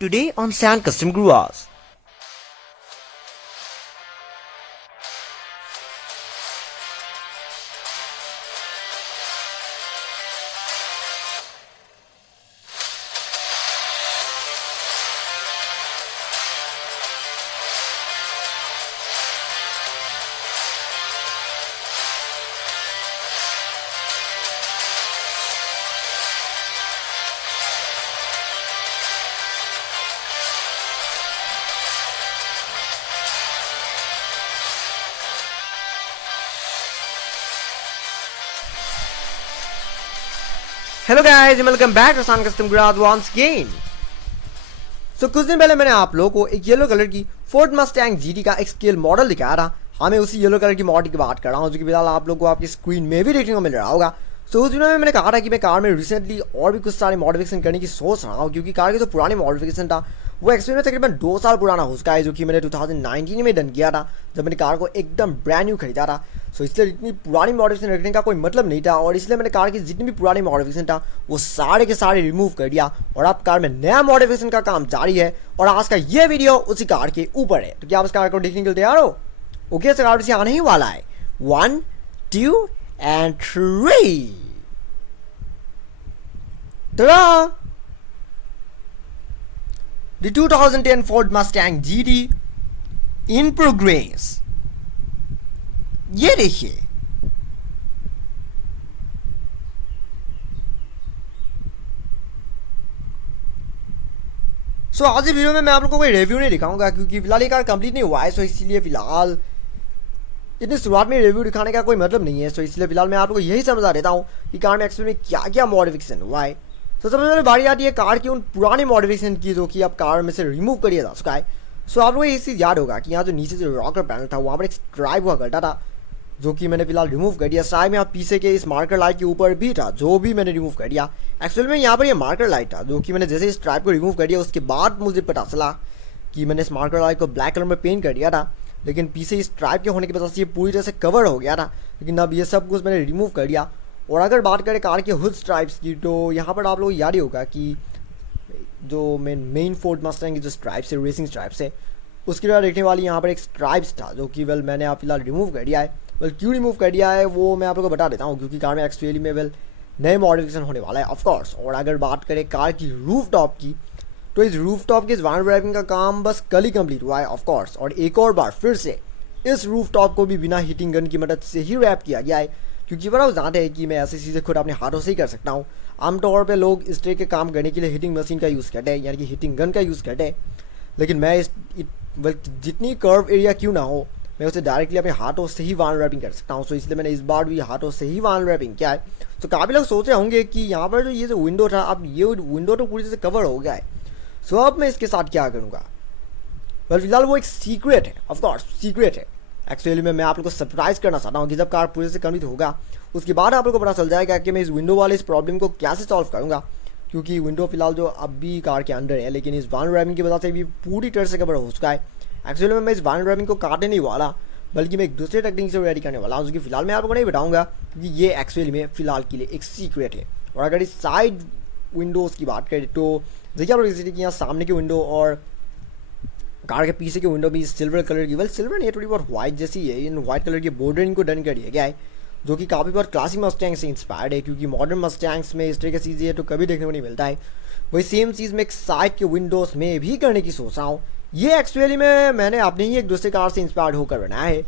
Today on Sand Custom Grooves. Hello guys and welcome back to Sand Custom Grooves once again. So कुछ दिन पहले मैंने आप लोगों को एक येलो कलर की फोर्ड मस्टैंग जीटी का एक स्केल मॉडल दिखाया था. मैं उसी येलो कलर की मॉडल की बात कर रहा हूँ जो कि फिलहाल आप लोगों को आपकी स्क्रीन में भी देखने को मिल रहा होगा. सो उस वीडियो में मैंने कहा था कि मैं कार में रिसेंटली और भी कुछ सारे मॉडिफिकेशन करने की सोच रहा हूँ क्योंकि कार की जो पुरानी मॉडिफिकेशन था वो एक्चुअली में तकरीबन 2 साल पुराना हो चुका है जो कि मैंने 2019 में डन किया था जब मैंने कार को एकदम ब्रांड न्यू खरीदा था. सो इसलिए इतनी पुरानी मॉडिफिकेशन रखने का कोई मतलब नहीं था और इसलिए मैंने कार की जितनी भी पुरानी मॉडिफिकेशन था वो सारे के सारे रिमूव कर दिया और अब कार में नया मॉडिफिकेशन का काम जारी है और आज का ये वीडियो उसी कार के ऊपर है. तो क्या आप इस कार को देखने के लिए तैयार हो? ओके, इस कार से आने ही वाला है 1, 2 and 3. Ta-da! The 2010 Ford Mustang GT in progress. ये देखिए. सो आज की वीडियो में मैं आप लोगों को कोई रिव्यू नहीं दिखाऊंगा क्योंकि फिलहाल ये कार कंप्लीट नहीं हुआ है. सो इसीलिए फिलहाल इतनी शुरुआत में रिव्यू दिखाने का कोई मतलब नहीं है. सो इसलिए फिलहाल मैं आप लोगों को यही समझा देता हूँ कि कार में एक्चुअली में क्या क्या मॉडिफिकेशन हुआ है. तो सबसे पहले बारी आती है कार की उन पुरानी मॉडिफिकेशन की जो कि अब कार में से रिमूव करिए जा चुका है. सो आप लोगों को ये चीज़ याद होगा कि यहाँ जो नीचे जो रॉकर पैनल था वहाँ पर एक स्ट्राइप हुआ करता था जो कि मैंने फिलहाल रिमूव कर दिया. साइड में यहाँ पीछे के इस मार्कर लाइट के ऊपर भी था जो भी मैंने रिमूव कर दिया. एक्चुअली में यहाँ पर ये मार्कर लाइट था जो कि मैंने जैसे स्ट्राइप को रिमूव कर दिया उसके बाद मुझे पता चला कि मैंने इस मार्कर लाइट को ब्लैक कलर में पेंट कर दिया था लेकिन पीछे इस स्ट्राइप के होने की वजह से ये पूरी तरह से कवर हो गया था. लेकिन अब ये सब कुछ मैंने रिमूव कर दिया. और अगर बात करें कार के हुड स्ट्राइप्स की तो यहाँ पर आप लोग याद ही होगा कि जो मेन फोर्ड मस्टैंग की जो स्ट्राइप्स है रेसिंग स्ट्राइप्स है उसकी तरह देखने वाली यहाँ पर एक स्ट्राइप्स था जो कि मैंने आप फिलहाल रिमूव कर दिया है. क्यों रिमूव कर दिया है वो मैं आप लोगों को बता देता हूँ क्योंकि कार में एक्चुअली में नए मॉडिफिकेशन होने वाला है ऑफकोर्स. और अगर बात करें कार की रूफ टॉप की तो इस रूफ टॉप के इस वाइंड रैपिंग का काम बस कल ही कंप्लीट हुआ है ऑफकोर्स. और एक और बार फिर से इस रूफ टॉप को भी बिना हीटिंग गन की मदद से ही रैप किया गया है क्योंकि बड़ा जानते हैं कि मैं ऐसी चीज़ें खुद अपने हाथों से ही कर सकता हूँ. आमतौर पे लोग इस तरह के काम करने के लिए हीटिंग मशीन का यूज़ करते हैं यानी कि हीटिंग गन का यूज़ करते हैं. लेकिन मैं जितनी कर्व एरिया क्यों ना हो मैं उसे डायरेक्टली अपने हाथों से ही वाल रैपिंग कर सकता हूँ. सो इसलिए मैंने इस बार भी हाथों से ही वाल रैपिंग किया है. तो काफ़ी लोग सोच रहे होंगे कि यहाँ पर जो विंडो था अब ये विंडो तो पूरी तरह से कवर हो गया है. सो अब मैं इसके साथ क्या करूँगा? फिलहाल वो एक सीक्रेट है ऑफकोर्स सीक्रेट है. एक्चुअली मैं आप लोग को सरप्राइज करना चाहता हूँ कि जब कार पूरे से कंप्लीट होगा उसके बाद आप लोग को पता चल जाएगा कि मैं इस विंडो वाले इस प्रॉब्लम को कैसे सॉल्व करूँगा क्योंकि विंडो फिलहाल जो अब भी कार के अंदर है लेकिन इस वाल रैपिंग की वजह से भी पूरी तरह से कवर हो चुका है. एक्चुअली मैं इस वाल रैपिंग को काटने नहीं वाला बल्कि मैं एक दूसरे टेक्निक से रेडी करने वाला हूँ जो कि फिलहाल मैं आप लोगों को नहीं बताऊँगा क्योंकि ये एक्चुअली में फिलहाल के लिए एक सीक्रेट है. और अगर इस साइड विंडोज़ की बात करें तो देखिए आप लोग कि यहाँ सामने की विंडो और कार के पीछे की विंडो भी सिल्वर कलर की सिल्वर नहीं थोड़ी बहुत व्हाइट जैसी है. इन व्हाइट कलर की बॉर्डर इनको डन कर दिया गया है जो कि काफ़ी बहुत क्लासिक मस्टैंग से इंस्पायर्ड है क्योंकि मॉडर्न मस्टैंग्स में इस तरह की चीज़ें तो कभी देखने को नहीं मिलता है. वही सेम चीज़ मैं एक साइड के विंडोज़ में भी करने की सोच रहा हूँ. ये एक्चुअली में मैंने अपने ही एक दूसरे कार से इंस्पायर्ड होकर बनाया है.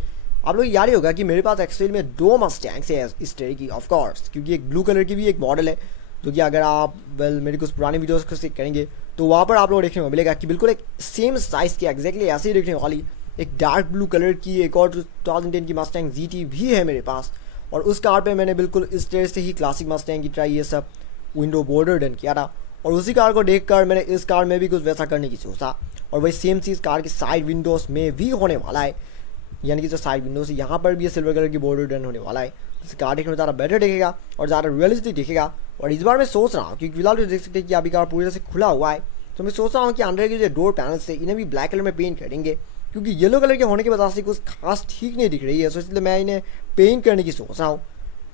आप लोग याद ही होगा कि मेरे पास एक्चुअली में 2 मस्टैंग्स है इस तरह की ऑफकोर्स क्योंकि एक ब्लू कलर की भी एक मॉडल है जो कि अगर आप मेरी कुछ पुरानी वीडियोस को चेक करेंगे तो वहाँ पर आप लोग देखने को मिलेगा कि बिल्कुल एक सेम साइज़ की एग्जैक्टली ऐसे ही देखने वाली एक डार्क ब्लू कलर की एक और 2010 की मस्टैंग जीटी भी है मेरे पास. और उस कार पे मैंने बिल्कुल इस तरह से ही क्लासिक मस्टैंग की ट्राई ये सब विंडो बॉर्डर डन किया था और उसी कार को देखकर मैंने इस कार में भी कुछ वैसा करने की सोचा. और वही सेम चीज़ कार की साइड विंडोज़ में भी होने वाला है यानी कि जो साइड विंडोज़ यहाँ पर भी ये सिल्वर कलर की बॉर्डर डन होने वाला है जिससे कार देखने में ज़्यादा बेटर दिखेगा और ज़्यादा रियलिस्टिक दिखेगा. और इस बार मैं सोच रहा हूँ क्योंकि फिलहाल तो देख सकते हैं कि अभी कार पूरी तरह से खुला हुआ है तो मैं सोच रहा हूँ कि अंदर के जो डोर पैनल्स है इन्हें भी ब्लैक कलर में पेंट करेंगे क्योंकि येलो कलर के होने की वजह से कुछ खास ठीक नहीं दिख रही है. सो इसलिए मैं इन्हें पेंट करने की सोच रहा हूँ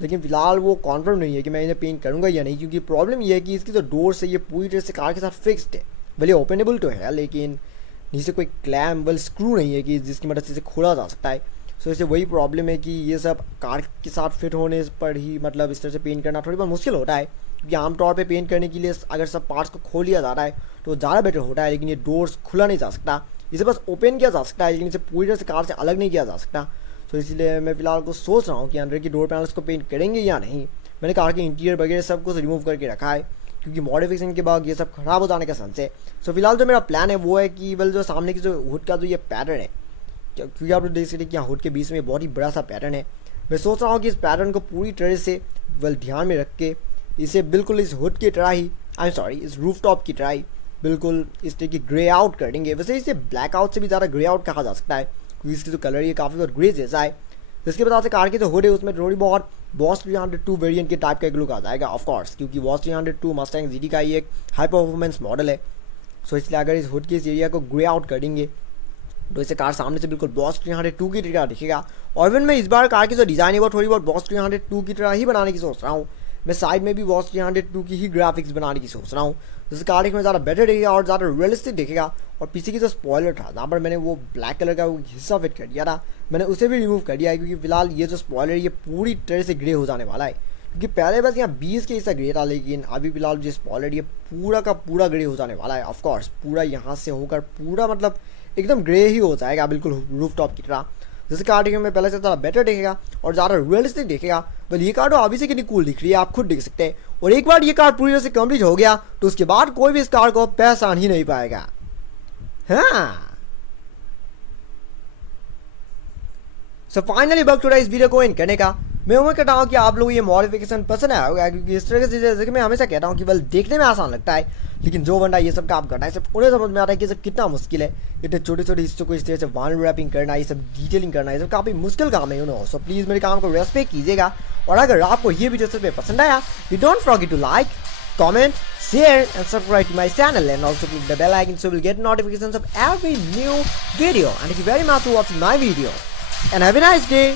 लेकिन फिलहाल वो कॉन्फर्म नहीं है कि मैं इन्हें पेंट करूँगा या नहीं क्योंकि प्रॉब्लम ये है कि इसकी जो डोर्स है ये पूरी तरह से कार के साथ फिक्स्ड है. भले ओपनेबल तो है लेकिन नीचे कोई क्लैम्प वेल स्क्रू नहीं है कि जिसकी मदद से इसे खोला जा सकता है। सो इससे वही प्रॉब्लम है कि ये सब कार के साथ फिट होने पर ही मतलब इस तरह से पेंट करना थोड़ी बहुत मुश्किल होता है, क्योंकि आमतौर पे पेंट करने के लिए अगर सब पार्ट्स को खोल लिया जा रहा है तो ज़्यादा बेटर होता है। लेकिन ये डोर्स खुला नहीं जा सकता, इसे बस ओपन किया जा सकता है लेकिन इसे पूरी तरह से कार से अलग नहीं किया जा सकता। तो इसलिए मैं फिलहाल को सोच रहा हूँ कि अंदर की डोर पैनल्स को पेंट करेंगे या नहीं। मैंने कार के इंटीरियर वगैरह सब कुछ रिमूव करके रखा है क्योंकि मॉडिफिकेशन के बाद ये सब खराब हो जाने का चांस है। सो फिलहाल जो मेरा प्लान है वो है कि वेल जो सामने की जो हुड का जो ये पैटर्न है, क्योंकि आप लोग देख सकते हैं कि यहाँ हुड के बीच में बहुत ही बड़ा सा पैटर्न है। मैं सोच रहा हूँ कि इस पैटर्न को पूरी तरह से वेल ध्यान में रख के इसे बिल्कुल इस हुड की तरह ही इस रूफ टॉप की तरह ही बिल्कुल इस तरह की ग्रे आउट कर देंगे। वैसे इसे ब्लैक आउट से भी ज़्यादा ग्रे आउट कहा जा सकता है क्योंकि इसकी जो कलर है काफ़ी बहुत ग्रे जैसा है। इसके बाद से कार की जो हुड है उसमें थोड़ी बहुत बॉस 302 वेरिएंट के टाइप का एक लुक आ जाएगा ऑफ कोर्स, क्योंकि बॉस 302 मस्टैंग जीटी का ही एक हाई परफॉर्मेंस मॉडल है। सो इसलिए अगर इस हुड के इस एरिया को ग्रे आउट कर देंगे तो इसे कार सामने से बिल्कुल बॉस 302 की तरह दिखेगा। और इवन मैं इस बार कार की जो डिज़ाइन है वो थोड़ी बहुत बॉस 302 की तरह ही बनाने की सोच रहा हूँ। मैं साइड में भी बॉस 302 की ही ग्राफिक्स बनाने की सोच रहा हूँ, जिससे कार में ज़्यादा बेटर दिखेगा और ज़्यादा रियलिस्टिक दिखेगा। और पीछे की जो स्पॉइलर था जहाँ पर मैंने वो ब्लैक कलर का वो हिस्सा फिट कर दिया था, मैंने उसे भी रिमूव कर दिया है क्योंकि फिलहाल ये जो स्पॉइलर ये पूरी तरह से ग्रे हो जाने वाला है। क्योंकि पहले बस यहाँ 20 के हिस्सा ग्रे था लेकिन अभी फिलहाल जो स्पॉइलर ये पूरा का पूरा ग्रे हो जाने वाला है। ऑफकोर्स पूरा यहाँ से होकर पूरा मतलब एकदम ग्रे ही हो जाएगा बिल्कुल रूफ टॉप की तरह, जिससे कार देखने में पहले से ज़्यादा बेटर दिखेगा और ज़्यादा रियलिस्टिक दिखेगा। बस ये कार तो अभी से कितनी कूल दिख रही है आप खुद देख सकते हैं। और एक बार ये कार पूरी तरह से कंप्लीट हो गया तो उसके बाद कोई भी इस कार को पहचान ही नहीं पाएगा। हाँ, सो फाइनली वक्त हो रहा है इस वीडियो को एंड करने का। मैं उम्मीद करता हूँ कि आप लोगों को ये मॉडिफिकेशन पसंद आया होगा, क्योंकि इस तरह से जैसे कि मैं हमेशा कहता हूँ कि बल देखने में आसान लगता है लेकिन जो बंदा ये सब काम करता है सब उन्हें समझ में आता है कि सब कितना मुश्किल है। इतने छोटे छोटे हिस्सों को इस तरह से वाइनल रैपिंग करना, ये सब डिटेलिंग करना, ये सब काफ़ी मुश्किल काम है नो। सो प्लीज़ मेरे काम को रेस्पेक्ट कीजिएगा। और अगर आपको ये वीडियो सच में पसंद आया you don't forget to like, comment, share and subscribe to my channel and also click the bell icon so you will get notifications of every new video. And thank you very much for watching my video and have a nice day.